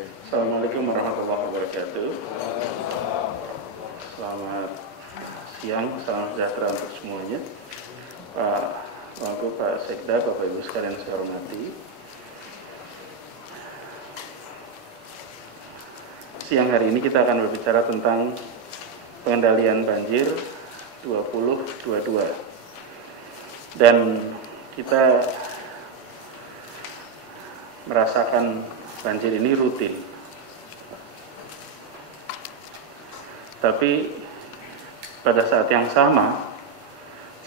Assalamualaikum warahmatullahi wabarakatuh. Selamat siang, salam sejahtera untuk semuanya. Pak Wagub, Pak Sekda, Bapak Ibu sekalian saya hormati. Siang hari ini kita akan berbicara tentang pengendalian banjir 2022. Dan kita merasakan banjir ini rutin. Tapi pada saat yang sama,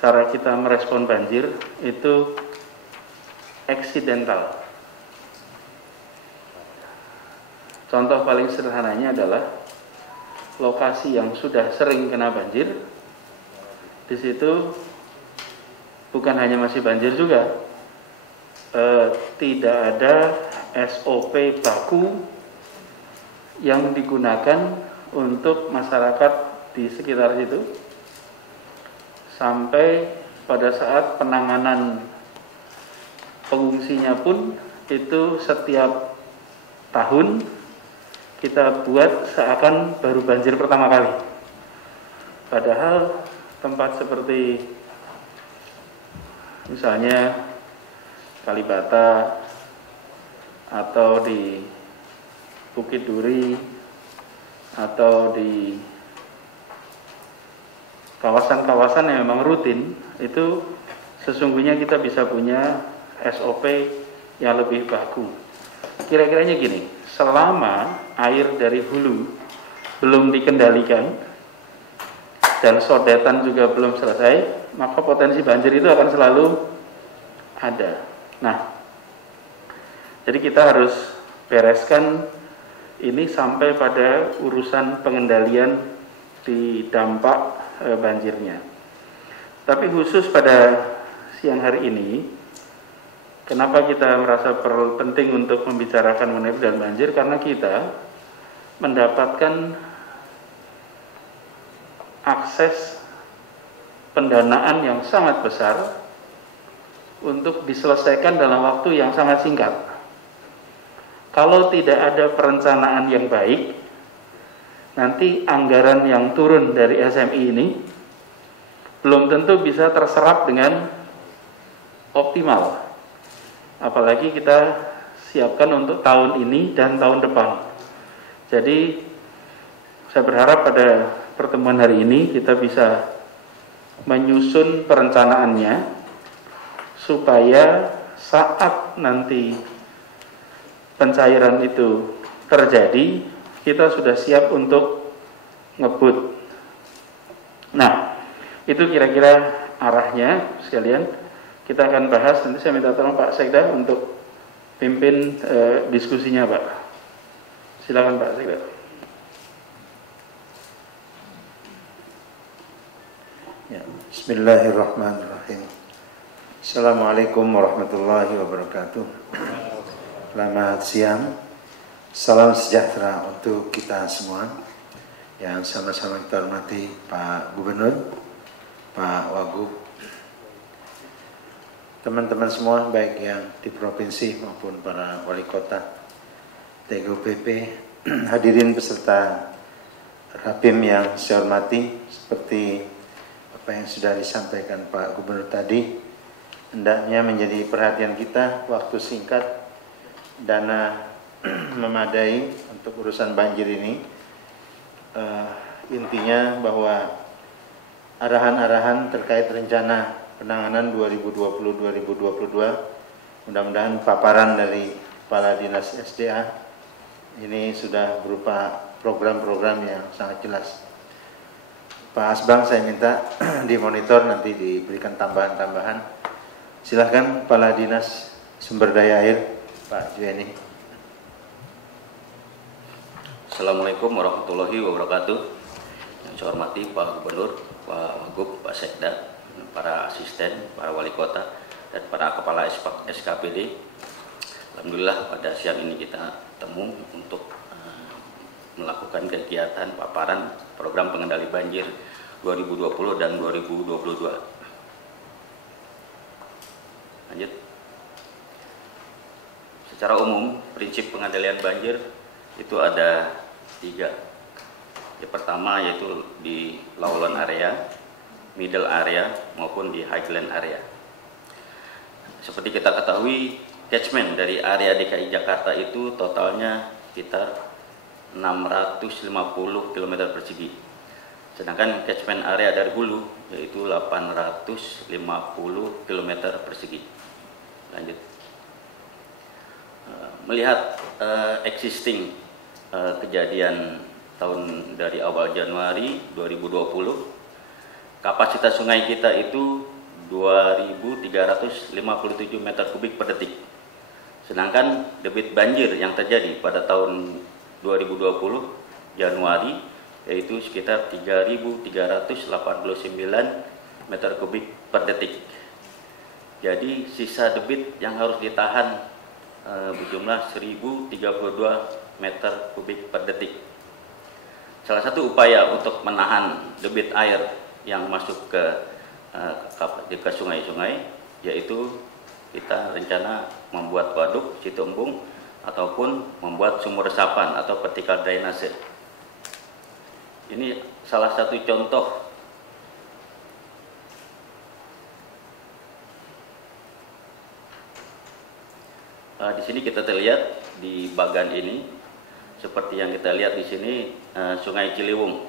cara kita merespon banjir itu eksidental. Contoh paling sederhananya adalah lokasi yang sudah sering kena banjir, di situ bukan hanya masih banjir juga, tidak ada SOP baku yang digunakan untuk masyarakat di sekitar situ, sampai pada saat penanganan pengungsinya pun itu setiap tahun kita buat seakan baru banjir pertama kali. Padahal tempat seperti misalnya Kalibata atau di Bukit Duri atau di kawasan-kawasan yang memang rutin, itu sesungguhnya kita bisa punya SOP yang lebih baku. Kira-kiranya gini, selama air dari hulu belum dikendalikan dan sodetan juga belum selesai, maka potensi banjir itu akan selalu ada. Nah, jadi kita harus bereskan ini sampai pada urusan pengendalian di dampak banjirnya. Tapi khusus pada siang hari ini, kenapa kita merasa perlu penting untuk membicarakan mengenai pengendalian banjir? Karena kita mendapatkan akses pendanaan yang sangat besar untuk diselesaikan dalam waktu yang sangat singkat. Kalau tidak ada perencanaan yang baik, nanti anggaran yang turun dari SMI ini belum tentu bisa terserap dengan optimal. Apalagi kita siapkan untuk tahun ini dan tahun depan. Jadi saya berharap pada pertemuan hari ini kita bisa menyusun perencanaannya supaya saat nanti pencairan itu terjadi, kita sudah siap untuk ngebut. Nah, itu kira-kira arahnya sekalian. Kita akan bahas, nanti saya minta tolong Pak Sekda untuk pimpin diskusinya, Pak. Silakan Pak Sekda. Ya, bismillahirrahmanirrahim. Assalamualaikum warahmatullahi wabarakatuh. Selamat siang, salam sejahtera untuk kita semua yang sama-sama kita hormati Pak Gubernur, Pak Wagub, teman-teman semua baik yang di provinsi maupun para wali kota, TGOPP, hadirin peserta Rapim yang saya hormati. Seperti apa yang sudah disampaikan Pak Gubernur tadi, hendaknya menjadi perhatian kita waktu singkat, dana memadai untuk urusan banjir ini. Intinya bahwa arahan-arahan terkait rencana penanganan 2020-2022, mudah-mudahan paparan dari Kepala Dinas SDA ini sudah berupa program-program yang sangat jelas. Pak Asbang saya minta dimonitor, nanti diberikan tambahan-tambahan. Silahkan Kepala Dinas Sumber Daya Air, Pak Jueni. Assalamualaikum warahmatullahi wabarakatuh. Yang saya hormati Pak Gubernur, Pak Wagub, Pak Sekda, para asisten, para wali kota, dan para kepala SKPD. Alhamdulillah pada siang ini kita temu untuk melakukan kegiatan paparan program pengendali banjir 2020 dan 2022. Lanjut. Secara umum, prinsip pengendalian banjir itu ada 3. Yang pertama yaitu di lowland area, middle area maupun di highland area. Seperti kita ketahui, catchment dari area DKI Jakarta itu totalnya sekitar 650 km persegi. Sedangkan catchment area dari hulu yaitu 850 km persegi. Lanjut. Melihat existing kejadian tahun dari awal Januari 2020, kapasitas sungai kita itu 2.357 meter kubik per detik. Sedangkan debit banjir yang terjadi pada tahun 2020 Januari yaitu sekitar 3.389 meter kubik per detik. Jadi sisa debit yang harus ditahan berjumlah 1.032 meter kubik per detik. Salah satu upaya untuk menahan debit air yang masuk ke sungai-sungai yaitu kita rencana membuat waduk Citumbung ataupun membuat sumur resapan atau vertical drainase. Ini salah satu contoh di sini kita terlihat di bagan ini seperti yang kita lihat di sini Sungai Ciliwung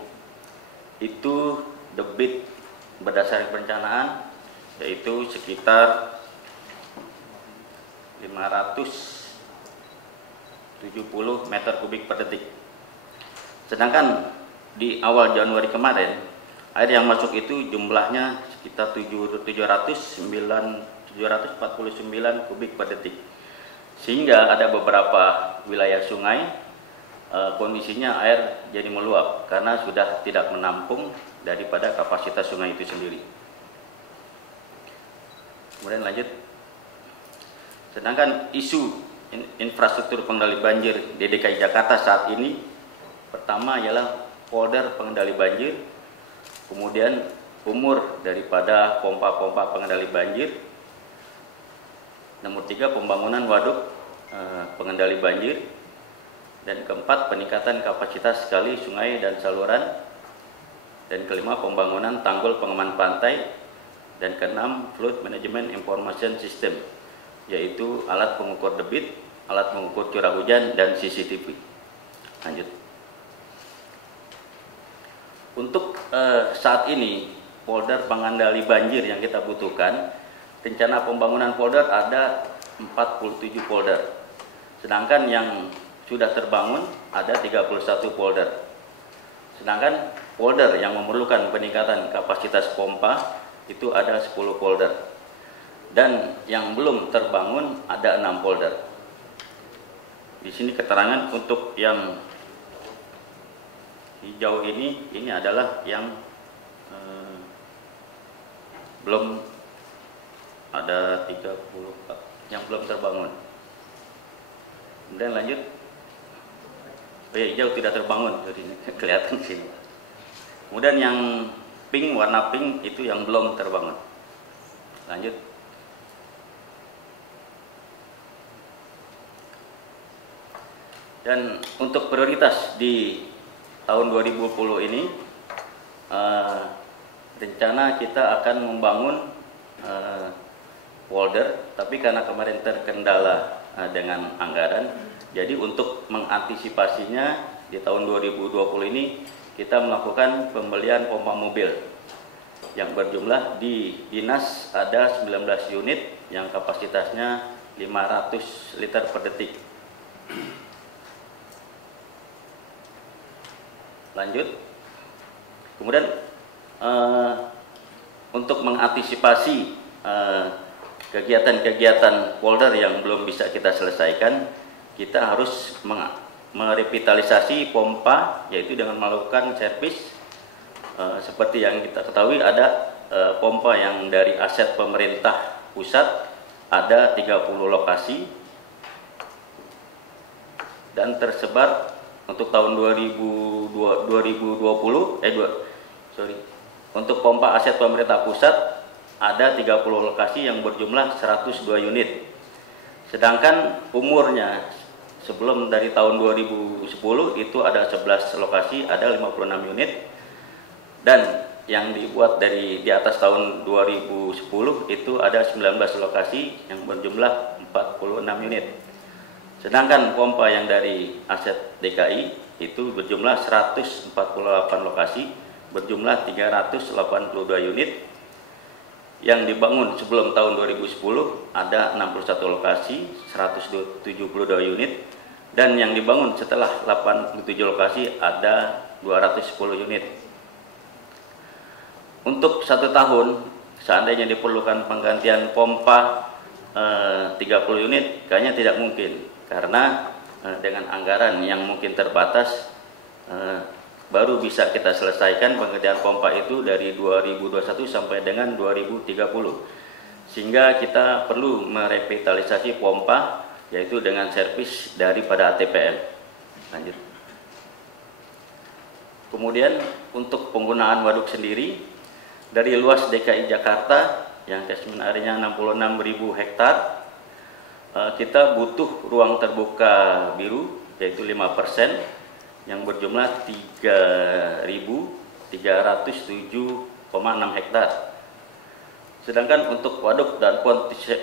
itu debit berdasarkan perencanaan yaitu sekitar 570 meter kubik per detik. Sedangkan di awal Januari kemarin air yang masuk itu jumlahnya sekitar 749 kubik per detik. Sehingga ada beberapa wilayah sungai kondisinya air jadi meluap karena sudah tidak menampung daripada kapasitas sungai itu sendiri. Kemudian lanjut. Sedangkan isu infrastruktur pengendali banjir di DKI Jakarta saat ini pertama ialah folder pengendali banjir, kemudian umur daripada pompa-pompa pengendali banjir, nomor 3 pembangunan waduk pengendali banjir, dan keempat peningkatan kapasitas kali, sungai dan saluran, dan kelima pembangunan tanggul pengaman pantai, dan keenam flood management information system yaitu alat pengukur debit, alat pengukur curah hujan, dan CCTV. Lanjut. Untuk saat ini polder pengendali banjir yang kita butuhkan, rencana pembangunan polder ada 47 polder. Sedangkan yang sudah terbangun ada 31 polder. Sedangkan polder yang memerlukan peningkatan kapasitas pompa itu ada 10 polder. Dan yang belum terbangun ada 6 polder. Di sini keterangan untuk yang hijau ini adalah yang belum ada 30 yang belum terbangun. Kemudian lanjut. Hijau tidak terbangun, jadi kelihatan di sini. Kemudian yang pink, warna pink itu yang belum terbangun. Lanjut. Dan untuk prioritas di tahun 2020 ini, rencana kita akan membangun polder, tapi karena kemarin terkendala dengan anggaran, jadi untuk mengantisipasinya di tahun 2020 ini kita melakukan pembelian pompa mobil yang berjumlah di dinas ada 19 unit yang kapasitasnya 500 liter per detik. Lanjut. Kemudian untuk mengantisipasi kegiatan-kegiatan polder yang belum bisa kita selesaikan, kita harus merevitalisasi pompa, yaitu dengan melakukan servis. Seperti yang kita ketahui ada pompa yang dari aset pemerintah pusat ada 30 lokasi dan tersebar untuk tahun 2020 untuk pompa aset pemerintah pusat ada 30 lokasi yang berjumlah 102 unit. Sedangkan umurnya sebelum dari tahun 2010 itu ada 11 lokasi, ada 56 unit, dan yang dibuat di atas tahun 2010 itu ada 19 lokasi yang berjumlah 46 unit. Sedangkan pompa yang dari aset DKI itu berjumlah 148 lokasi, berjumlah 382 unit. Yang dibangun sebelum tahun 2010 ada 61 lokasi, 172 unit, dan yang dibangun setelah 87 lokasi ada 210 unit. Untuk 1 tahun, seandainya diperlukan penggantian pompa 30 unit, kayaknya tidak mungkin. Karena dengan anggaran yang mungkin terbatas, baru bisa kita selesaikan penggantian pompa itu dari 2021 sampai dengan 2030. Sehingga kita perlu merevitalisasi pompa, yaitu dengan servis daripada ATPM. Lanjut. Kemudian untuk penggunaan waduk sendiri, dari luas DKI Jakarta yang catchment area 66.000 hektar, kita butuh ruang terbuka biru yaitu 5% yang berjumlah 3.307,6 hektar. Sedangkan untuk waduk dan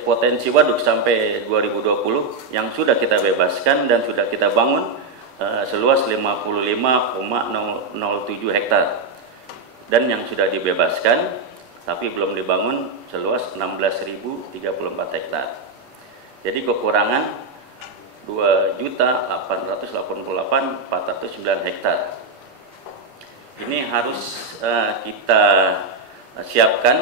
potensi waduk sampai 2020 yang sudah kita bebaskan dan sudah kita bangun seluas 55,007 hektar. Dan yang sudah dibebaskan tapi belum dibangun seluas 16.034 hektar. Jadi kekurangan 2.888.409 hektar. Ini harus kita siapkan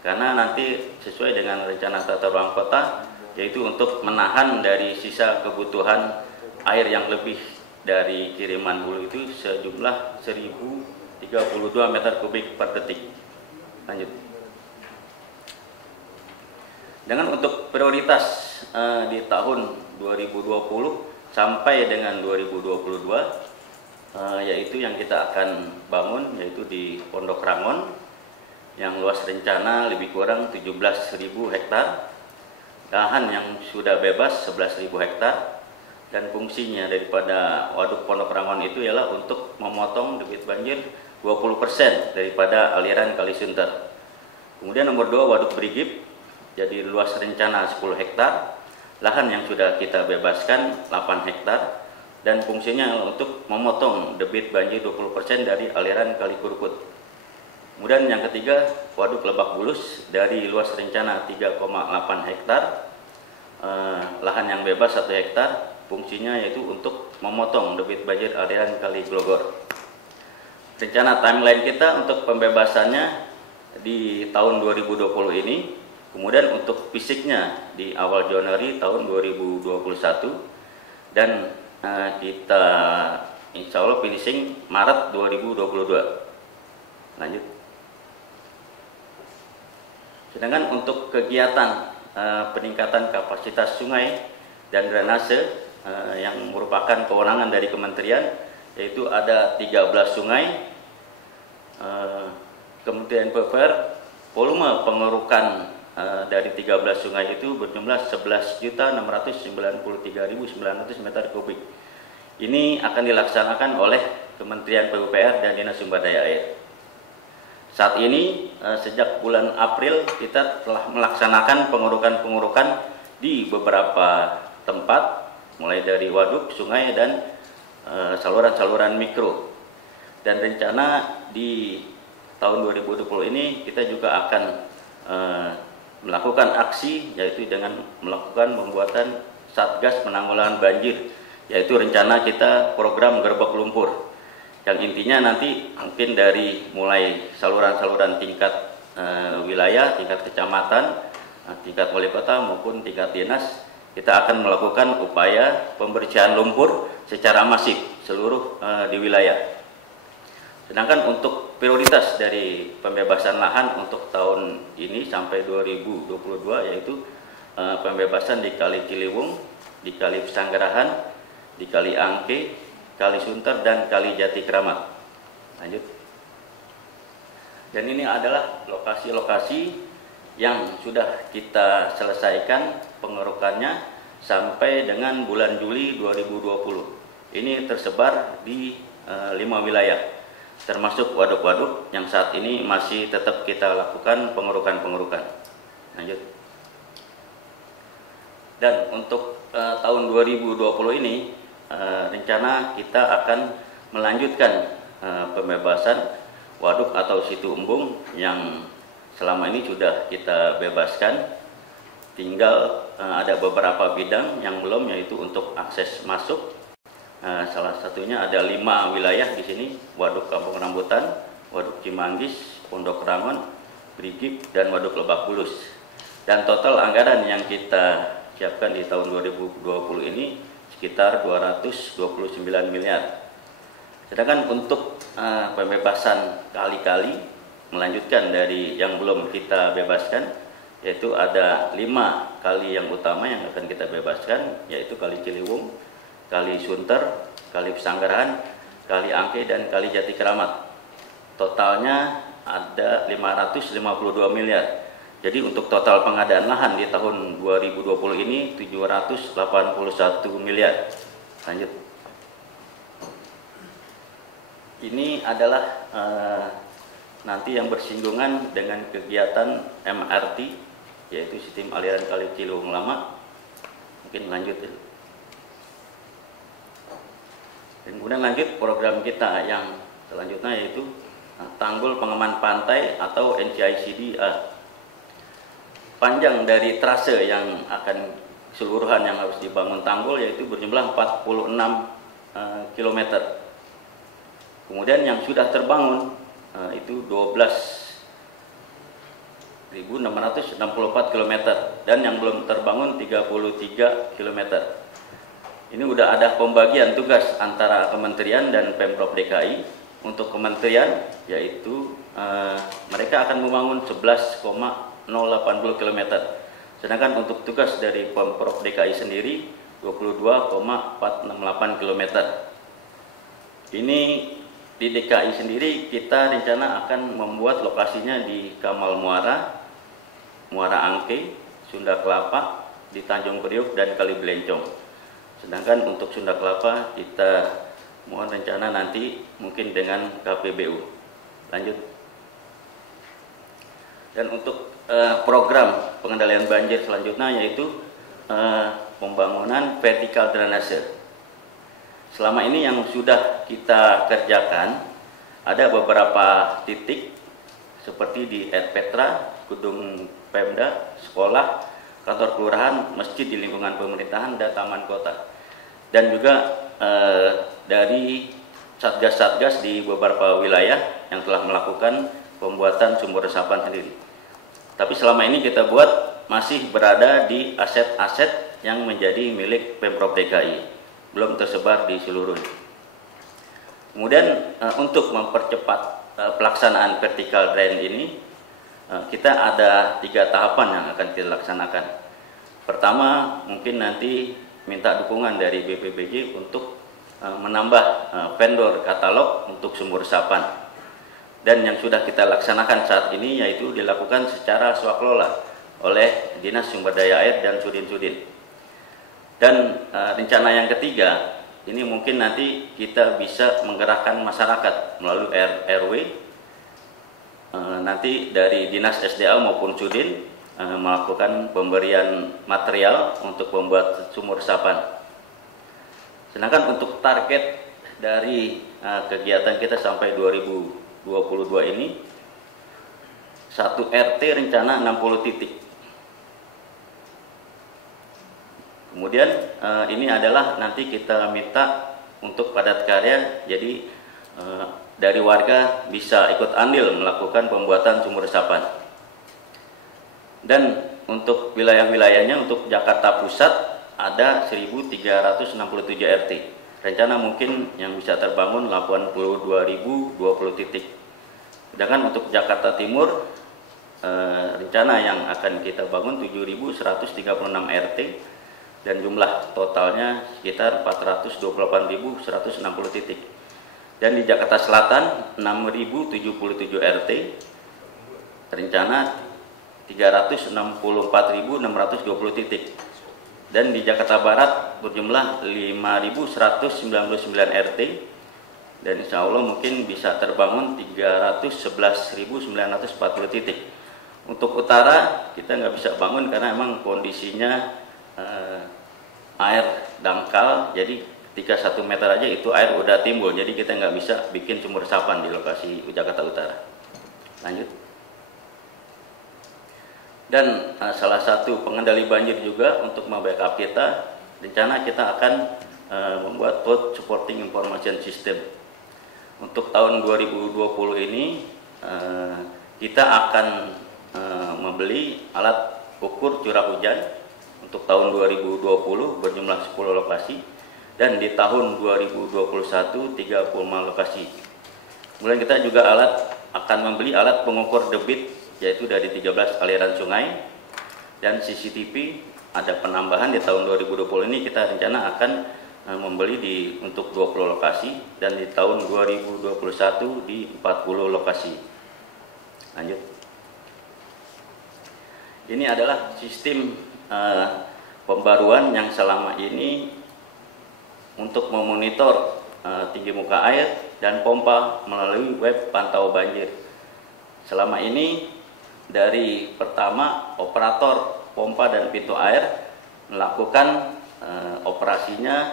karena nanti sesuai dengan rencana tata ruang kota, yaitu untuk menahan dari sisa kebutuhan air yang lebih dari kiriman hulu itu sejumlah 1.032 meter kubik per detik. Lanjut. Dengan untuk prioritas di tahun 2020 sampai dengan 2022, yaitu yang kita akan bangun yaitu di Pondok Rangon yang luas rencana lebih kurang 17.000 hektar, lahan yang sudah bebas 11.000 hektar, dan fungsinya daripada waduk Pondok Rangon itu ialah untuk memotong debit banjir 20% daripada aliran Kali Sunter. Kemudian nomor 2 waduk Brigip, jadi luas rencana 10 hektar, lahan yang sudah kita bebaskan 8 hektar, dan fungsinya untuk memotong debit banjir 20% dari aliran Kali Kurukut. Kemudian yang ketiga waduk Lebak Bulus dari luas rencana 3,8 hektar, lahan yang bebas 1 hektar, fungsinya yaitu untuk memotong debit banjir aliran Kali Glogor. Rencana timeline kita untuk pembebasannya di tahun 2020 ini, kemudian untuk fisiknya di awal Januari tahun 2021, dan kita insya Allah finishing Maret 2022. Lanjut. Sedangkan untuk kegiatan peningkatan kapasitas sungai dan drainase yang merupakan kewenangan dari kementerian, yaitu ada 13 sungai. Kementerian PUPR volume pengerukan dari 13 sungai itu berjumlah 11.693.900 meter kubik. Ini akan dilaksanakan oleh Kementerian PUPR dan Dinas Sumber Daya Air. Saat ini sejak bulan April kita telah melaksanakan pengurukan di beberapa tempat, mulai dari waduk, sungai, dan saluran-saluran mikro. Dan rencana di tahun 2020 ini kita juga akan melakukan aksi, yaitu dengan melakukan pembuatan Satgas Penanggulangan Banjir, yaitu rencana kita program Gerbek Lumpur, yang intinya nanti mungkin dari mulai saluran-saluran tingkat wilayah, tingkat kecamatan, tingkat wali kota maupun tingkat dinas, kita akan melakukan upaya pembersihan lumpur secara masif seluruh di wilayah. Sedangkan untuk prioritas dari pembebasan lahan untuk tahun ini sampai 2022 yaitu pembebasan di Kali Ciliwung, di Kali Pesanggerahan, di Kali Angke, Kali Sunter, dan Kali Jati Kramat. Lanjut. Dan ini adalah lokasi-lokasi yang sudah kita selesaikan pengerukannya sampai dengan bulan Juli 2020. Ini tersebar di 5 wilayah, termasuk waduk-waduk yang saat ini masih tetap kita lakukan pengerukan. Lanjut. Dan untuk tahun 2020 ini rencana kita akan melanjutkan pembebasan waduk atau situ embung yang selama ini sudah kita bebaskan. Tinggal ada beberapa bidang yang belum, yaitu untuk akses masuk. Salah satunya ada 5 wilayah di sini: Waduk Kampung Rambutan, Waduk Cimanggis, Pondok Rangon, Brigip, dan Waduk Lebak Bulus. Dan total anggaran yang kita siapkan di tahun 2020 ini sekitar 229 miliar. Sedangkan untuk pembebasan kali-kali, melanjutkan dari yang belum kita bebaskan, yaitu ada 5 kali yang utama yang akan kita bebaskan, yaitu Kali Ciliwung, Kali Sunter, Kali Pesanggerahan, Kali Angke, dan Kali Jati Keramat. Totalnya ada 552 miliar. Jadi untuk total pengadaan lahan di tahun 2020 ini 781 miliar. Lanjut. Ini adalah nanti yang bersinggungan dengan kegiatan MRT, yaitu sistem aliran Kali Ciliwung Lama. Mungkin lanjut ya. Dan kemudian lanjut program kita yang selanjutnya, yaitu Tanggul Pengaman Pantai atau NCICD-A. Panjang dari trase yang akan keseluruhan yang harus dibangun tanggul yaitu berjumlah 46 km. Kemudian yang sudah terbangun itu 12.664 km, dan yang belum terbangun 33 km. Ini udah ada pembagian tugas antara kementerian dan Pemprov DKI. Untuk kementerian yaitu mereka akan membangun 11,080 km. Sedangkan untuk tugas dari Pemprov DKI sendiri 22,468 km. Ini di DKI sendiri kita rencana akan membuat lokasinya di Kamal Muara, Muara Angke, Sunda Kelapa, di Tanjung Priok, dan Kali Belencong. Sedangkan untuk Sunda Kelapa kita mohon rencana nanti mungkin dengan KPBU. Lanjut. Dan untuk program pengendalian banjir selanjutnya yaitu pembangunan vertikal drainase. Selama ini yang sudah kita kerjakan ada beberapa titik seperti di Petra, gedung Pemda, sekolah, kantor kelurahan, masjid di lingkungan pemerintahan, dan taman kota. Dan juga dari satgas-satgas di beberapa wilayah yang telah melakukan pembuatan sumur resapan sendiri. Tapi selama ini kita buat masih berada di aset-aset yang menjadi milik Pemprov DKI, belum tersebar di seluruhnya. Kemudian untuk mempercepat pelaksanaan vertical drain ini, kita ada 3 tahapan yang akan kita laksanakan. Pertama, mungkin nanti minta dukungan dari BPBJ untuk menambah vendor katalog untuk sumur resapan. Dan yang sudah kita laksanakan saat ini yaitu dilakukan secara swakelola oleh Dinas Sumber Daya Air dan Sudin-Sudin. Dan rencana yang ketiga, ini mungkin nanti kita bisa menggerakkan masyarakat melalui RW, nanti dari Dinas SDA maupun Sudin melakukan pemberian material untuk membuat sumur resapan. Sedangkan untuk target dari kegiatan kita sampai 2022 ini, 1 RT rencana 60 titik. Kemudian ini adalah nanti kita minta untuk padat karya, jadi dari warga bisa ikut andil melakukan pembuatan sumur resapan. Dan untuk wilayah-wilayahnya, untuk Jakarta Pusat ada 1.367 RT. Rencana mungkin yang bisa terbangun 82.020 titik. Sedangkan untuk Jakarta Timur rencana yang akan kita bangun 7.136 RT. Dan jumlah totalnya sekitar 428.160 titik. Dan di Jakarta Selatan 6.077 RT, rencana 364.620 titik. dan di Jakarta Barat berjumlah 5.199 RT, dan insya Allah mungkin bisa terbangun 311.940 titik. Untuk utara kita nggak bisa bangun karena emang kondisinya air dangkal, jadi ketika 1 meter aja itu air udah timbul, jadi kita nggak bisa bikin sumur resapan di lokasi Jakarta Utara. Lanjut. Dan salah satu pengendali banjir juga untuk membackup kita, rencana kita akan membuat flood supporting information system. Untuk tahun 2020 ini kita akan membeli alat ukur curah hujan untuk tahun 2020 berjumlah 10 lokasi, dan di tahun 2021 35 lokasi. Kemudian kita juga akan membeli alat pengukur debit, yaitu dari 13 aliran sungai, dan CCTV ada penambahan di tahun 2020 ini kita rencana akan membeli untuk 20 lokasi, dan di tahun 2021 di 40 lokasi. Lanjut. Ini adalah sistem pembaruan yang selama ini untuk memonitor tinggi muka air dan pompa melalui web pantau banjir. Selama ini dari pertama operator pompa dan pintu air melakukan operasinya,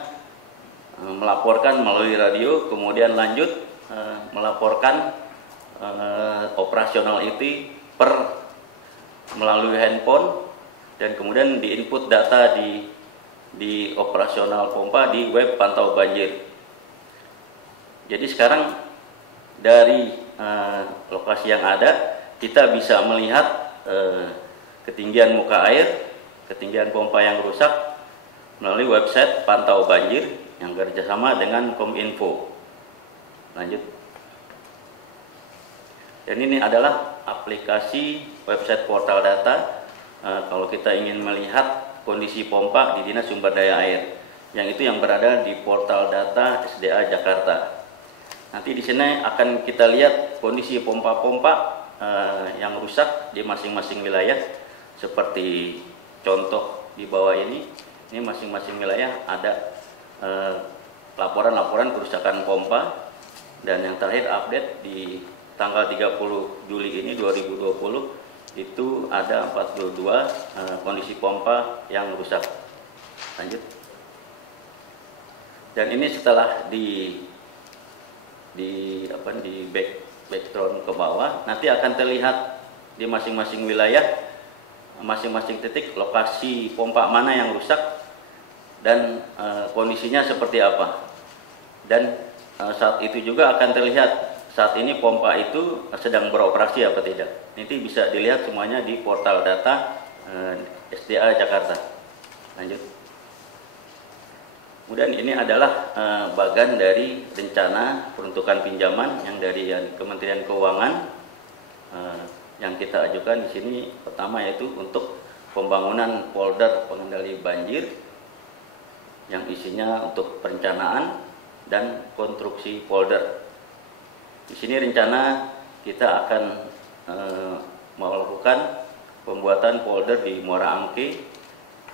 melaporkan melalui radio, kemudian lanjut melaporkan operasional itu melalui handphone, dan kemudian diinput data di operasional pompa di web pantau banjir. Jadi sekarang dari lokasi yang ada kita bisa melihat ketinggian muka air, ketinggian pompa yang rusak melalui website pantau banjir yang kerjasama dengan Kominfo. Lanjut. Dan ini adalah aplikasi website portal data kalau kita ingin melihat kondisi pompa di Dinas Sumber Daya Air, yang itu yang berada di portal data SDA Jakarta. Nanti di sini akan kita lihat kondisi pompa-pompa yang rusak di masing-masing wilayah, seperti contoh di bawah ini masing-masing wilayah ada laporan-laporan kerusakan pompa, dan yang terakhir update di tanggal 30 Juli ini 2020 itu ada 42 kondisi pompa yang rusak. Lanjut. Dan ini setelah di background ke bawah, nanti akan terlihat di masing-masing wilayah, masing-masing titik lokasi pompa mana yang rusak dan kondisinya seperti apa. Dan saat itu juga akan terlihat saat ini pompa itu sedang beroperasi apa tidak. Nanti bisa dilihat semuanya di portal data SDA Jakarta. Lanjut. Kemudian ini adalah bagian dari rencana peruntukan pinjaman yang dari Kementerian Keuangan yang kita ajukan di sini. Pertama yaitu untuk pembangunan polder pengendali banjir yang isinya untuk perencanaan dan konstruksi polder. Di sini rencana kita akan melakukan pembuatan polder di Muara Angke,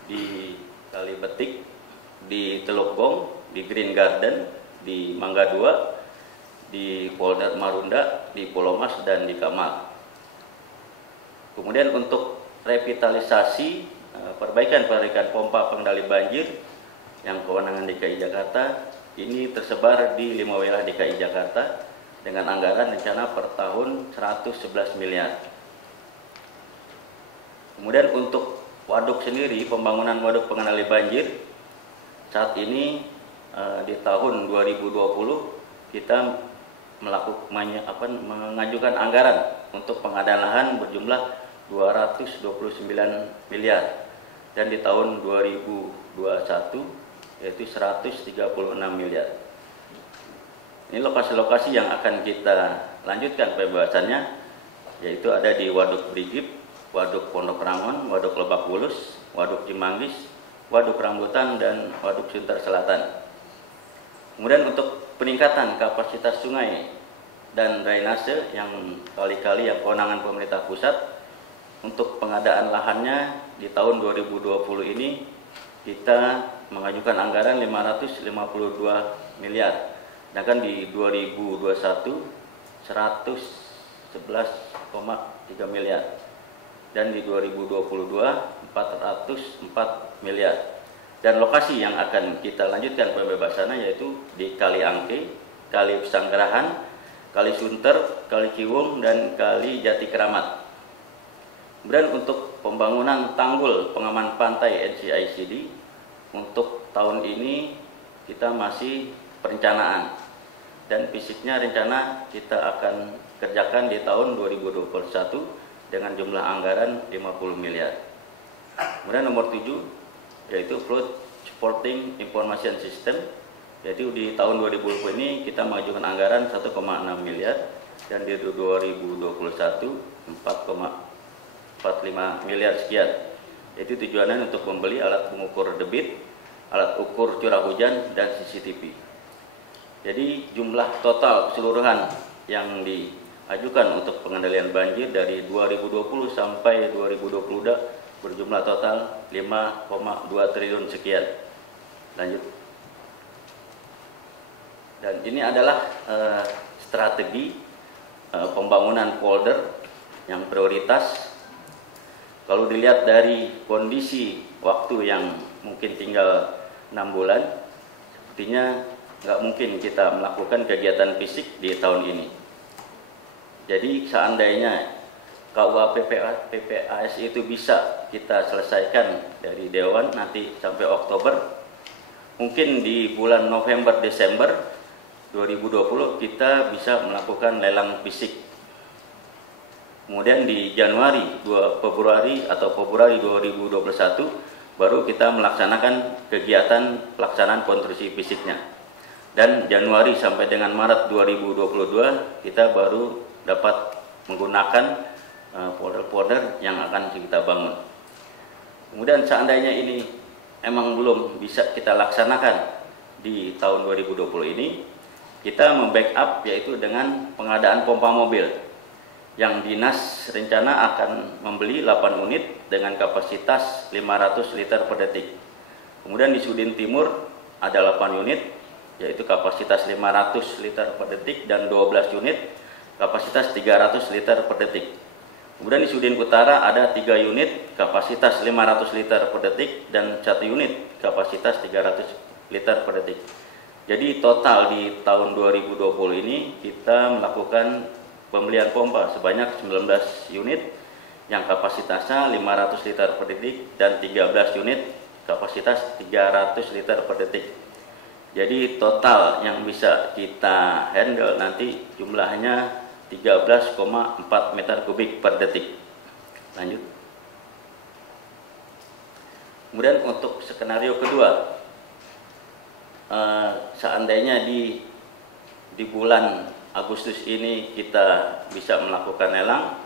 di Kalibetik, di Teluk Gong, di Green Garden, di Mangga 2, di polder Marunda, di Pulau Mas, dan di Kamal. Kemudian untuk revitalisasi perbaikan pompa pengendali banjir yang kewenangan DKI Jakarta ini tersebar di 5 wilayah DKI Jakarta dengan anggaran rencana per tahun 111 miliar. Kemudian untuk waduk sendiri, pembangunan waduk pengendali banjir, saat ini di tahun 2020 kita mengajukan anggaran untuk pengadaan lahan berjumlah 229 miliar, dan di tahun 2021 yaitu 136 miliar. Ini lokasi-lokasi yang akan kita lanjutkan pembahasannya, yaitu ada di Waduk Brigip, Waduk Pondok Rangon, Waduk Lebak Bulus, Waduk Cimanggis, Waduk Rambutan, dan Waduk Sunter Selatan. Kemudian untuk peningkatan kapasitas sungai dan drainase yang kali-kali yang kewenangan pemerintah pusat, untuk pengadaan lahannya di tahun 2020 ini kita mengajukan anggaran 552 miliar. Sedangkan di 2021 111,3 miliar. Dan di 2022 404 miliar. Dan lokasi yang akan kita lanjutkan pembebasannya yaitu di Kali Angke, Kali Pesanggerahan, Kali Sunter, Kali Ciliwung, dan Kali Jati Keramat. Kemudian untuk pembangunan tanggul pengaman pantai NCICD untuk tahun ini kita masih perencanaan dan fisiknya rencana kita akan kerjakan di tahun 2021 dengan jumlah anggaran 50 miliar. Kemudian nomor 7 yaitu Flood Supporting Information System, yaitu di tahun 2020 ini kita mengajukan anggaran 1,6 miliar dan di 2021 4,45 miliar sekian. Itu tujuannya untuk membeli alat pengukur debit, alat ukur curah hujan, dan CCTV. Jadi jumlah total keseluruhan yang diajukan untuk pengendalian banjir dari 2020 sampai 2022 berjumlah total 5,2 triliun sekian. Lanjut. Dan ini adalah strategi pembangunan polder yang prioritas. Kalau dilihat dari kondisi waktu yang mungkin tinggal 6 bulan, sepertinya nggak mungkin kita melakukan kegiatan fisik di tahun ini. Jadi seandainya KUA PPAS itu bisa kita selesaikan dari Dewan nanti sampai Oktober, mungkin di bulan November Desember 2020 kita bisa melakukan lelang fisik. Kemudian di Januari Februari 2021 baru kita melaksanakan kegiatan pelaksanaan konstruksi fisiknya. Dan Januari sampai dengan Maret 2022 kita baru dapat menggunakan polder-polder yang akan kita bangun. Kemudian seandainya ini emang belum bisa kita laksanakan di tahun 2020 ini, kita membackup yaitu dengan pengadaan pompa mobil yang dinas rencana akan membeli 8 unit dengan kapasitas 500 liter per detik. Kemudian di Sudin Timur ada 8 unit yaitu kapasitas 500 liter per detik dan 12 unit kapasitas 300 liter per detik. Kemudian di Sudin Utara ada 3 unit kapasitas 500 liter per detik dan 1 unit kapasitas 300 liter per detik. Jadi total di tahun 2020 ini kita melakukan pembelian pompa sebanyak 19 unit yang kapasitasnya 500 liter per detik dan 13 unit kapasitas 300 liter per detik. Jadi total yang bisa kita handle nanti jumlahnya 13,4 meter kubik per detik. Lanjut. Kemudian untuk skenario kedua, seandainya di bulan Agustus ini kita bisa melakukan lelang,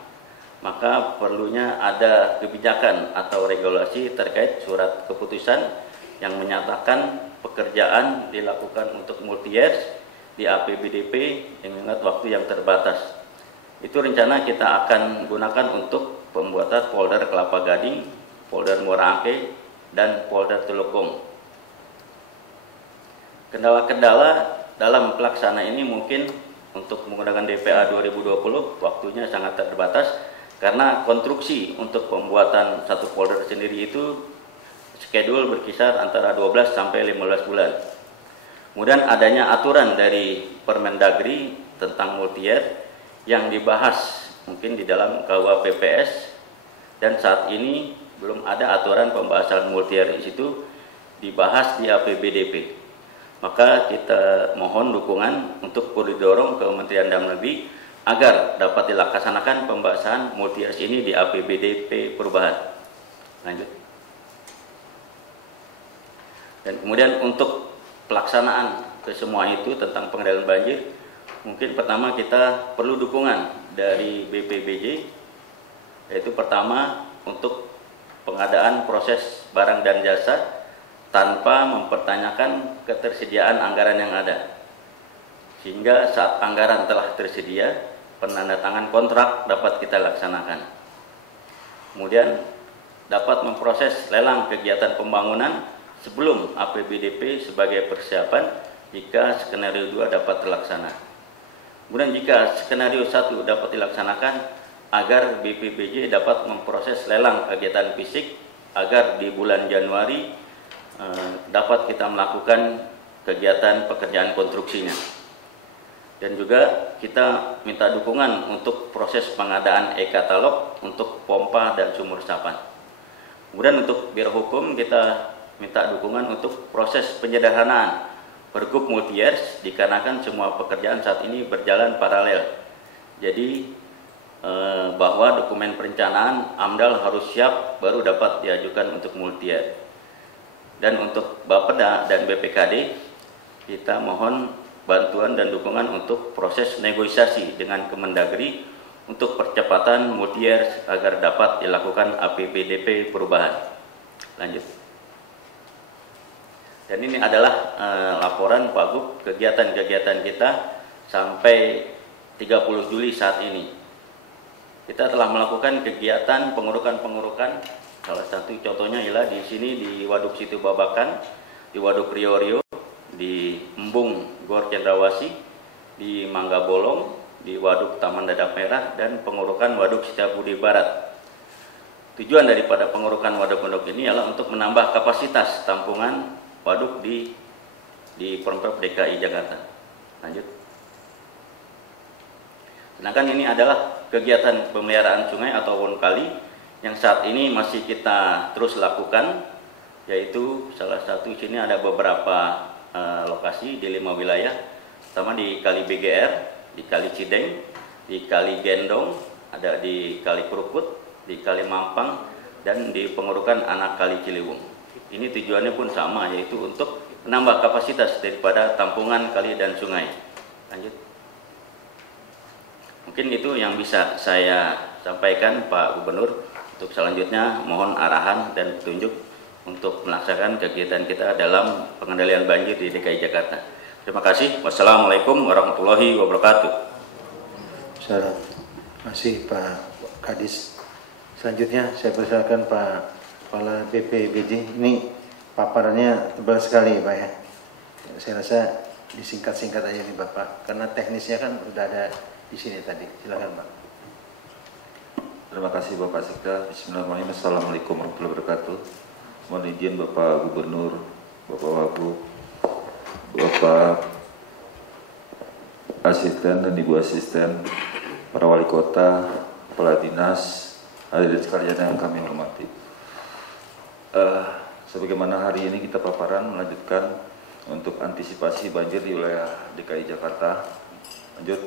maka perlunya ada kebijakan atau regulasi terkait surat keputusan yang menyatakan pekerjaan dilakukan untuk multi years di APBDP mengingat waktu yang terbatas. Itu rencana kita akan gunakan untuk pembuatan polder Kelapa Gading, polder Muara Angke, dan polder Telukung. Kendala-kendala dalam pelaksanaan ini mungkin untuk menggunakan DPA 2020 waktunya sangat terbatas karena konstruksi untuk pembuatan satu polder sendiri itu schedule berkisar antara 12 sampai 15 bulan. Kemudian adanya aturan dari Permendagri tentang multi-year yang dibahas mungkin di dalam KUA PPS dan saat ini belum ada aturan pembahasan multi-year di situ dibahas di APBDP. Maka kita mohon dukungan untuk didorong ke Kementerian Dalam Negeri agar dapat dilaksanakan pembahasan multi-years ini di APBDP perubahan. Lanjut. Dan kemudian untuk pelaksanaan ke semua itu tentang pengendalian banjir, mungkin pertama kita perlu dukungan dari BPBJ, yaitu pertama untuk pengadaan proses barang dan jasa tanpa mempertanyakan ketersediaan anggaran yang ada. Sehingga saat anggaran telah tersedia, penandatangan kontrak dapat kita laksanakan. Kemudian dapat memproses lelang kegiatan pembangunan sebelum APBDP sebagai persiapan jika skenario 2 dapat terlaksana. Kemudian jika skenario 1 dapat dilaksanakan, agar BPBJ dapat memproses lelang kegiatan fisik agar di bulan Januari dapat kita melakukan kegiatan pekerjaan konstruksinya. Dan juga kita minta dukungan untuk proses pengadaan e-katalog untuk pompa dan sumur resapan. Kemudian untuk Biro Hukum kita minta dukungan untuk proses penyederhanaan Pergub Multi-Years dikarenakan semua pekerjaan saat ini berjalan paralel. Jadi bahwa dokumen perencanaan AMDAL harus siap baru dapat diajukan untuk multi-year. Dan untuk Bapeda dan BPKD kita mohon bantuan dan dukungan untuk proses negosiasi dengan Kemendagri untuk percepatan multi-year agar dapat dilakukan APBDP perubahan. Lanjut. Dan ini adalah laporan Pak Gub kegiatan-kegiatan kita sampai 30 Juli saat ini. Kita telah melakukan kegiatan pengurukan, salah satu contohnya ialah di sini di Waduk Situ Babakan, di Waduk Rio-Rio, di Embung Gor Cendrawasih, di Mangga Bolong, di Waduk Taman Dadap Merah, dan pengurukan Waduk Setiabudi Barat. Tujuan daripada pengurukan waduk-waduk ini adalah untuk menambah kapasitas tampungan waduk di Pemprov DKI Jakarta. Lanjut. Sedangkan ini adalah kegiatan pemeliharaan sungai ataupun kali yang saat ini masih kita terus lakukan, yaitu salah satu sini ada beberapa lokasi di 5 wilayah, pertama di Kali BGR, di Kali Cideng, di Kali Gendong, ada di Kali Kerukut, di Kali Mampang, dan di pengurukan anak Kali Ciliwung. Ini tujuannya pun sama, yaitu untuk menambah kapasitas daripada tampungan kali dan sungai. Lanjut. Mungkin itu yang bisa saya sampaikan Pak Gubernur. Untuk selanjutnya mohon arahan dan petunjuk untuk melaksanakan kegiatan kita dalam pengendalian banjir di DKI Jakarta. Terima kasih. Wassalamualaikum warahmatullahi wabarakatuh. Terima kasih Pak Kadis. Selanjutnya saya persilakan Pak Kepala BPBD. Ini paparannya tebal sekali Pak ya. Saya rasa disingkat-singkat aja nih Bapak, karena teknisnya kan udah ada di sini tadi. Silakan Pak. Terima kasih Bapak Sekda. Bismillahirrahmanirrahim. Assalamualaikum warahmatullahi wabarakatuh. Mohon izin Bapak Gubernur, Bapak Wagub, Bapak Asisten dan Ibu Asisten, para wali kota, kepala dinas, hadirin sekalian yang kami hormati. Sebagaimana hari ini kita paparan melanjutkan untuk antisipasi banjir di wilayah DKI Jakarta. Lanjut.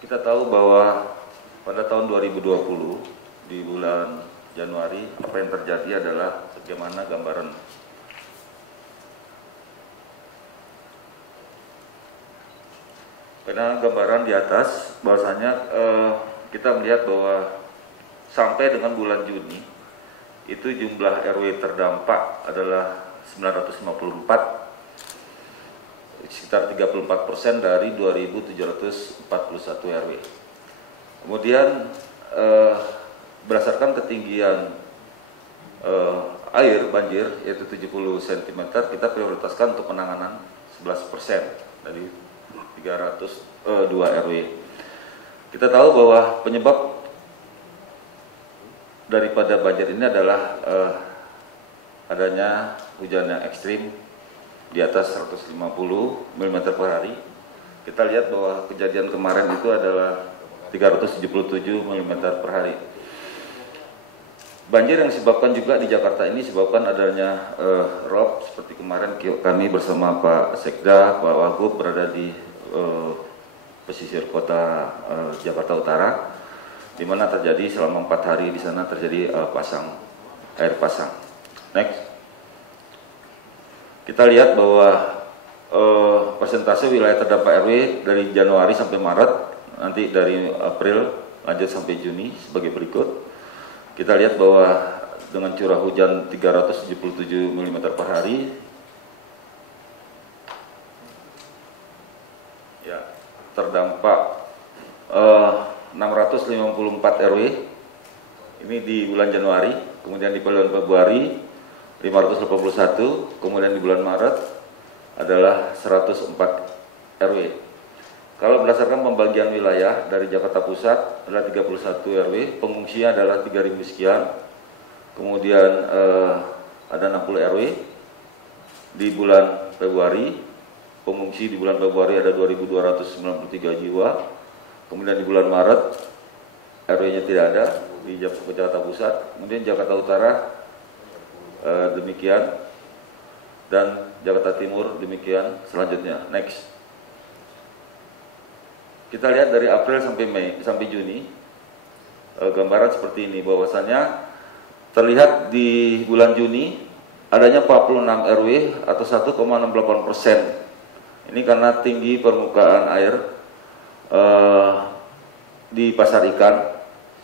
Kita tahu bahwa pada tahun 2020 di bulan Januari apa yang terjadi adalah bagaimana gambaran di atas bahwasanya kita melihat bahwa sampai dengan bulan Juni itu jumlah RW terdampak adalah 954, sekitar 34% dari 2.741 RW. Kemudian berdasarkan ketinggian air banjir yaitu 70 cm, kita prioritaskan untuk penanganan 11% dari 302 RW. Kita tahu bahwa penyebab daripada banjir ini adalah adanya hujan yang ekstrim di atas 150 mm per hari. Kita lihat bahwa kejadian kemarin itu adalah 377 mm per hari. Banjir yang disebabkan juga di Jakarta ini disebabkan adanya rob, seperti kemarin kami bersama Pak Sekda, Pak Wagub berada di pesisir kota Jakarta Utara, di mana terjadi selama 4 hari di sana terjadi air pasang. Next. Kita lihat bahwa persentase wilayah terdampak RW dari Januari sampai Maret, nanti dari April lanjut sampai Juni sebagai berikut. Kita lihat bahwa dengan curah hujan 377 mm per hari, ya, terdampak 654 RW ini di bulan Januari. Kemudian di bulan Februari 581, kemudian di bulan Maret adalah 104 RW. Kalau berdasarkan pembagian wilayah dari Jakarta Pusat adalah 31 RW, pengungsinya adalah 3.000 sekian, kemudian ada 60 RW. Di bulan Februari, pengungsi di bulan Februari ada 2.293 jiwa, kemudian di bulan Maret RW-nya tidak ada di Jakarta Pusat, kemudian Jakarta Utara demikian, dan Jakarta Timur demikian. Selanjutnya, next. Kita lihat dari April sampai Juni, gambaran seperti ini, bahwasanya terlihat di bulan Juni adanya 46 RW atau 1,68%. Ini karena tinggi permukaan air di pasar ikan,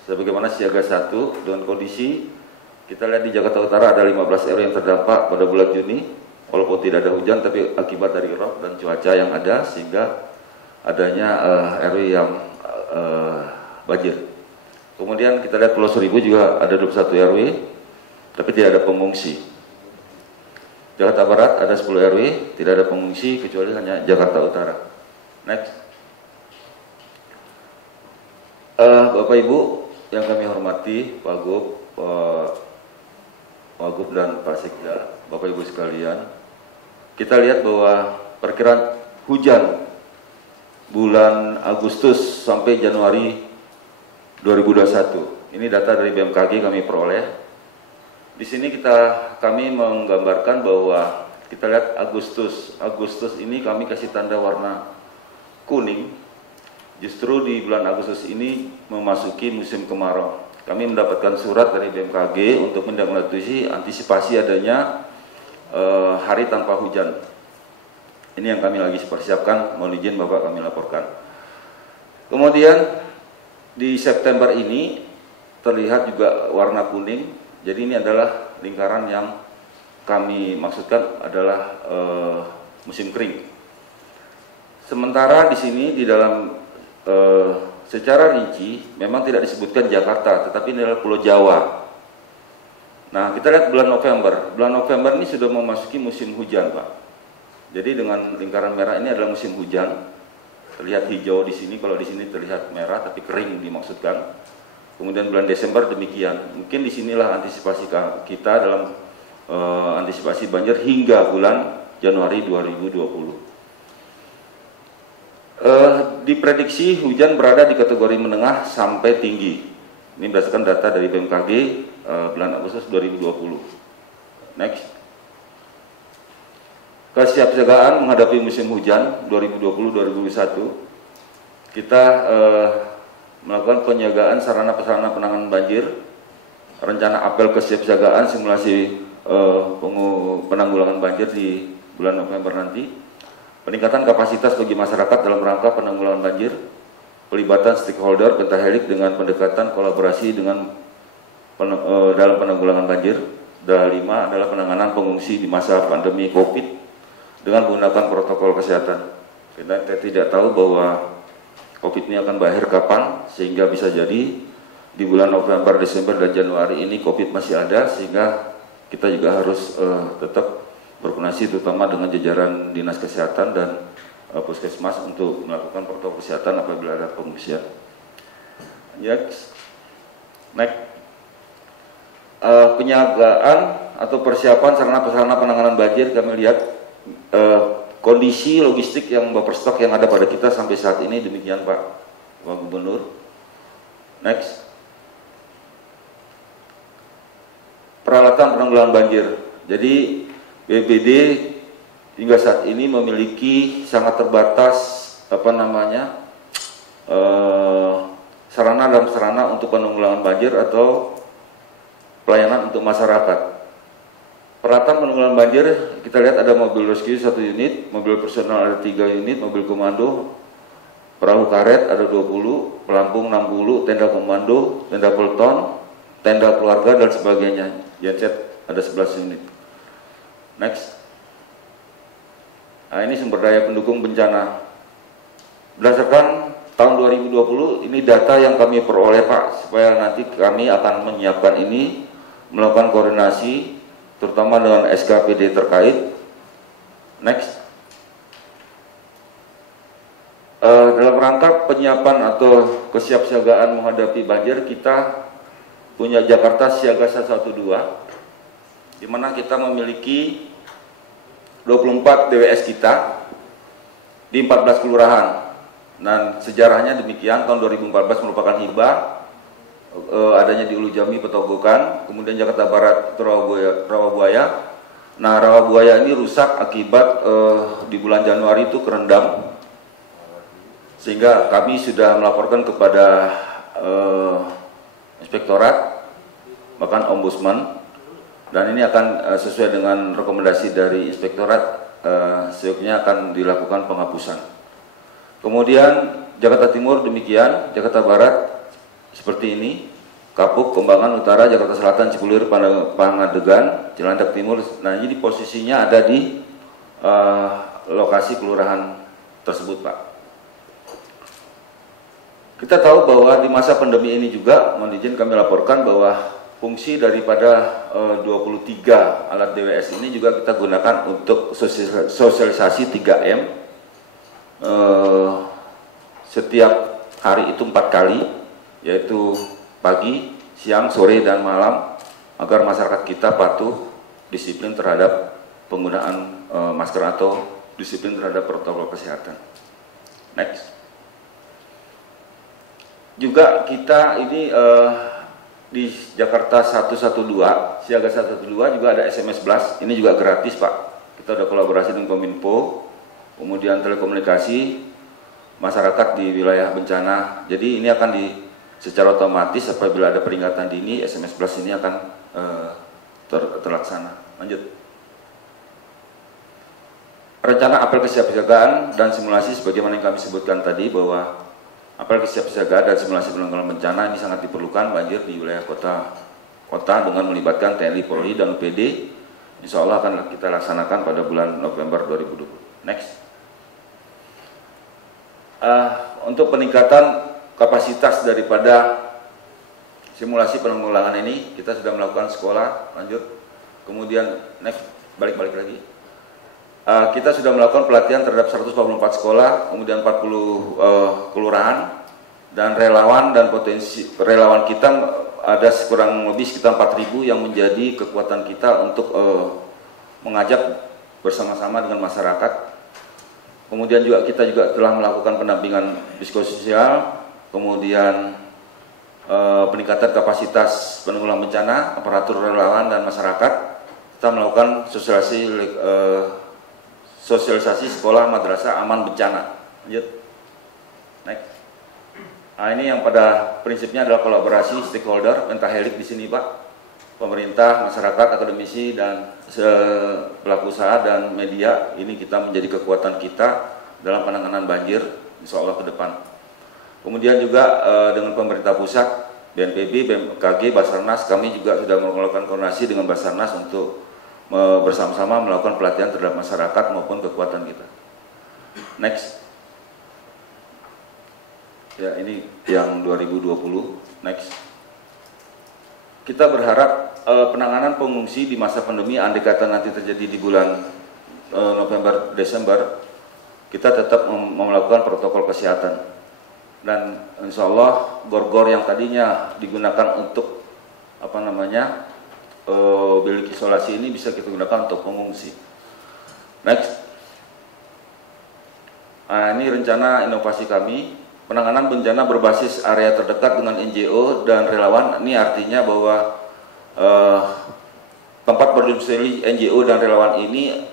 sebagaimana siaga 1, dengan kondisi kita lihat di Jakarta Utara ada 15 RW yang terdampak pada bulan Juni, walaupun tidak ada hujan, tapi akibat dari rob dan cuaca yang ada sehingga adanya RW yang banjir. Kemudian kita lihat Pulau Seribu juga ada 21 RW, tapi tidak ada pengungsi. Jakarta Barat ada 10 RW, tidak ada pengungsi kecuali hanya Jakarta Utara. Next. Bapak Ibu yang kami hormati, Pak Wagub dan Pak Sekda, Bapak Ibu sekalian, kita lihat bahwa perkiraan hujan bulan Agustus sampai Januari 2021, ini data dari BMKG kami peroleh. Di sini kami menggambarkan bahwa kita lihat Agustus ini kami kasih tanda warna kuning. Justru di bulan Agustus ini memasuki musim kemarau. Kami mendapatkan surat dari BMKG untuk menindaklanjuti antisipasi adanya hari tanpa hujan. Ini yang kami lagi persiapkan, mohon izin Bapak kami laporkan. Kemudian di September ini terlihat juga warna kuning. Jadi ini adalah lingkaran yang kami maksudkan adalah musim kering. Sementara di sini di dalam secara rinci memang tidak disebutkan Jakarta, tetapi ini adalah Pulau Jawa. Nah, kita lihat bulan November. Bulan November ini sudah memasuki musim hujan, Pak. Jadi dengan lingkaran merah ini adalah musim hujan. Terlihat hijau di sini, kalau di sini terlihat merah tapi kering dimaksudkan. Kemudian bulan Desember demikian. Mungkin disinilah antisipasi kita dalam antisipasi banjir hingga bulan Januari 2020. Diprediksi hujan berada di kategori menengah sampai tinggi. Ini berdasarkan data dari BMKG bulan Agustus 2020. Next. Kesiapsiagaan menghadapi musim hujan 2020-2021. Kita melakukan penjagaan sarana prasarana penanganan banjir, rencana apel kesiapsiagaan simulasi penanggulangan banjir di bulan November nanti, peningkatan kapasitas bagi masyarakat dalam rangka penanggulangan banjir, pelibatan stakeholder pentahelik dengan pendekatan kolaborasi dengan dalam penanggulangan banjir. Dan 5 adalah penanganan pengungsi di masa pandemi COVID dengan menggunakan protokol kesehatan. Kita tidak tahu bahwa COVID ini akan berakhir kapan, sehingga bisa jadi di bulan November, Desember, dan Januari ini COVID masih ada, sehingga kita juga harus tetap berkoordinasi terutama dengan jajaran Dinas Kesehatan dan Puskesmas untuk melakukan protokol kesehatan apabila ada pengungsian. Next. Penyagaan atau persiapan sarana prasarana penanganan banjir, kami lihat kondisi logistik yang buffer stok yang ada pada kita sampai saat ini demikian, Pak Gubernur. Next. Peralatan penanggulangan banjir. Jadi BPBD hingga saat ini memiliki sangat terbatas sarana dan sarana untuk penanggulangan banjir atau pelayanan untuk masyarakat. Peralatan penanggulangan banjir kita lihat ada mobil rescue 1 unit, mobil personal ada 3 unit, mobil komando, perahu karet ada 20, pelampung 60, tenda komando, tenda peleton, tenda keluarga dan sebagainya. Genset ada 11 unit. Next. Nah, ini sumber daya pendukung bencana. Berdasarkan tahun 2020, ini data yang kami peroleh, Pak, supaya nanti kami akan menyiapkan ini, melakukan koordinasi terutama dengan SKPD terkait. Next. Dalam rangka penyiapan atau kesiapsiagaan menghadapi banjir, kita punya Jakarta Siaga 112, di mana kita memiliki 24 DWS kita di 14 kelurahan. Dan sejarahnya demikian, tahun 2014 merupakan hibah adanya di Ulu Jami, Petogokan, kemudian Jakarta Barat, Rawabuaya. Nah, Rawabuaya ini rusak akibat di bulan Januari itu kerendam, sehingga kami sudah melaporkan kepada inspektorat, bahkan ombudsman, dan ini akan sesuai dengan rekomendasi dari inspektorat, seyogyanya akan dilakukan penghapusan. Kemudian Jakarta Timur demikian, Jakarta Barat seperti ini, Kapuk, Kembangan Utara, Jakarta Selatan, Cipulir, Pangadegan, Cilandak Timur. Nah, ini posisinya ada di lokasi kelurahan tersebut, Pak. Kita tahu bahwa di masa pandemi ini juga, mohon izin kami laporkan bahwa fungsi daripada 23 alat DWS ini juga kita gunakan untuk sosialisasi 3M. Setiap hari itu 4 kali, yaitu pagi, siang, sore, dan malam, agar masyarakat kita patuh disiplin terhadap penggunaan masker atau disiplin terhadap protokol kesehatan. Next. Juga kita ini di Jakarta 112, Siaga 112 juga ada SMS Blast, ini juga gratis, Pak. Kita udah kolaborasi dengan Kominfo, kemudian telekomunikasi, masyarakat di wilayah bencana. Jadi ini akan secara otomatis apabila ada peringatan dini, SMS Blast ini akan terlaksana. Lanjut. Rencana apel kesiapsiagaan dan simulasi sebagaimana yang kami sebutkan tadi, bahwa apel kesiapsiagaan dan simulasi penanggulangan bencana ini sangat diperlukan banjir di wilayah kota dengan melibatkan TNI, Polri, dan PD. Insya Allah akan kita laksanakan pada bulan November 2020. Next. Untuk peningkatan kapasitas daripada simulasi penanggulangan ini, kita sudah melakukan sekolah, lanjut. Kemudian next, balik lagi. Kita sudah melakukan pelatihan terhadap 144 sekolah, kemudian 40 kelurahan, dan relawan kita ada kurang lebih sekitar 4.000 yang menjadi kekuatan kita untuk mengajak bersama-sama dengan masyarakat. Kemudian kita juga telah melakukan pendampingan psikososial, kemudian peningkatan kapasitas penanggulangan bencana, aparatur relawan dan masyarakat. Kita melakukan sosialisasi sekolah madrasah aman bencana. Lanjut. Next. Nah, ini yang pada prinsipnya adalah kolaborasi stakeholder, pentahelik di sini, Pak. Pemerintah, masyarakat, akademisi, dan pelaku usaha dan media. Ini kita menjadi kekuatan kita dalam penanganan banjir, insya Allah ke depan. Kemudian juga dengan pemerintah pusat, BNPB, BMKG, Basarnas, kami juga sudah melakukan koordinasi dengan Basarnas untuk bersama-sama melakukan pelatihan terhadap masyarakat maupun kekuatan kita. Next. Ya, ini yang 2020. Next. Kita berharap penanganan pengungsi di masa pandemi, andai kata nanti terjadi di bulan November, Desember, kita tetap melakukan protokol kesehatan. Dan insya Allah gor-gor yang tadinya digunakan untuk bilik isolasi ini bisa kita gunakan untuk pengungsi. Next. Nah, ini rencana inovasi kami, penanganan bencana berbasis area terdekat dengan NGO dan relawan. Ini artinya bahwa tempat berdomisili NGO dan relawan ini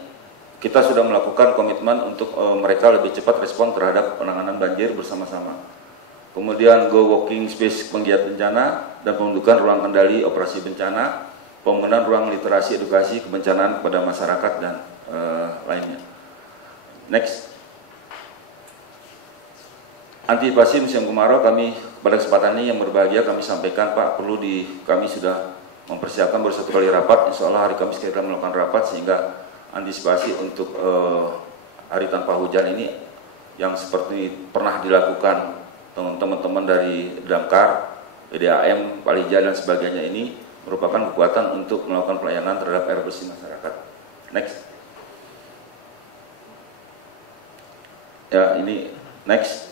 kita sudah melakukan komitmen untuk mereka lebih cepat respon terhadap penanganan banjir bersama-sama. Kemudian co-working space penggiat bencana dan pembentukan ruang kendali operasi bencana, pembangunan ruang literasi edukasi kebencanaan kepada masyarakat dan lainnya. Next. Antisipasi musim kemarau, kami pada kesempatan ini yang berbahagia kami sampaikan, Pak, kami sudah mempersiapkan baru 1 kali rapat. Insya Allah hari Kamis kita melakukan rapat sehingga antisipasi untuk hari tanpa hujan ini yang seperti pernah dilakukan teman-teman dari Damkar, PDAM, Palija dan sebagainya ini merupakan kekuatan untuk melakukan pelayanan terhadap air bersih masyarakat. Next. Ya, ini next.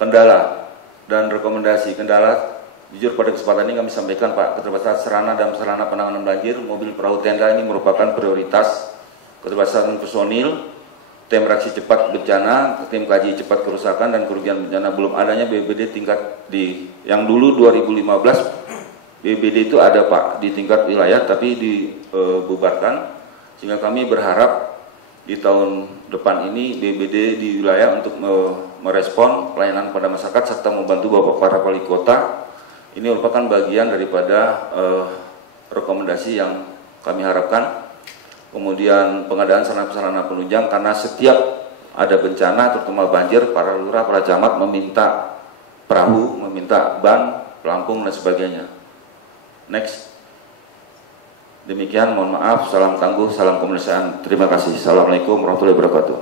Kendala dan rekomendasi. Kendala, jujur pada kesempatan ini kami sampaikan Pak, keterbatasan sarana dan sarana penanganan banjir, mobil perahu tenda ini merupakan prioritas. Keterbatasan personil, tim reaksi cepat bencana, tim kaji cepat kerusakan dan kerugian bencana, belum adanya BPBD tingkat di yang dulu 2015 BPBD itu ada Pak di tingkat wilayah tapi dibubarkan, sehingga kami berharap di tahun depan ini BPBD di wilayah untuk merespon pelayanan pada masyarakat serta membantu Bapak para wali kota. Ini merupakan bagian daripada rekomendasi yang kami harapkan. Kemudian pengadaan sarana-sarana penunjang, karena setiap ada bencana terutama banjir, para lurah, para camat meminta perahu, meminta ban, pelampung dan sebagainya. Next. Demikian, mohon maaf, salam tangguh, salam kemanusiaan. Terima kasih. Assalamualaikum warahmatullahi wabarakatuh.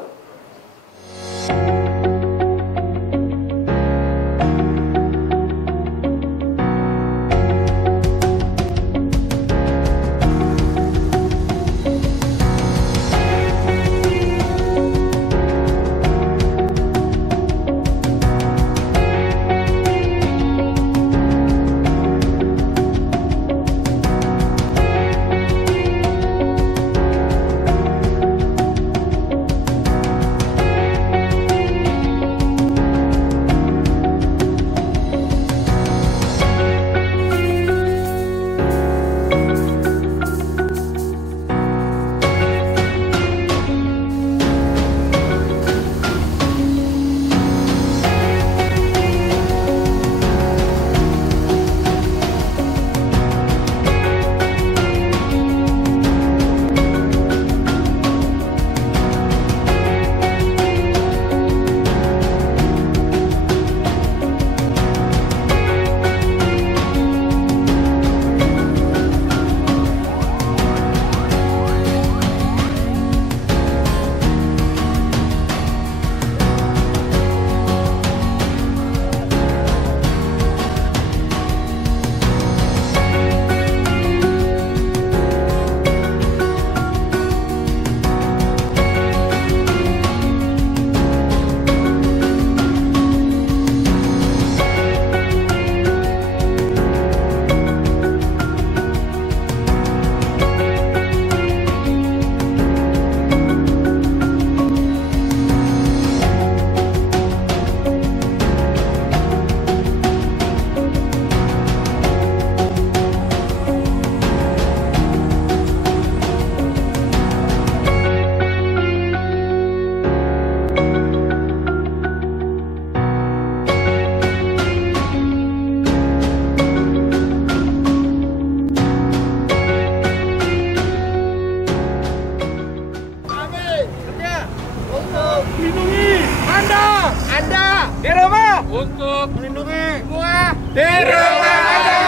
Anda di rumah untuk melindungi semua di rumah Anda.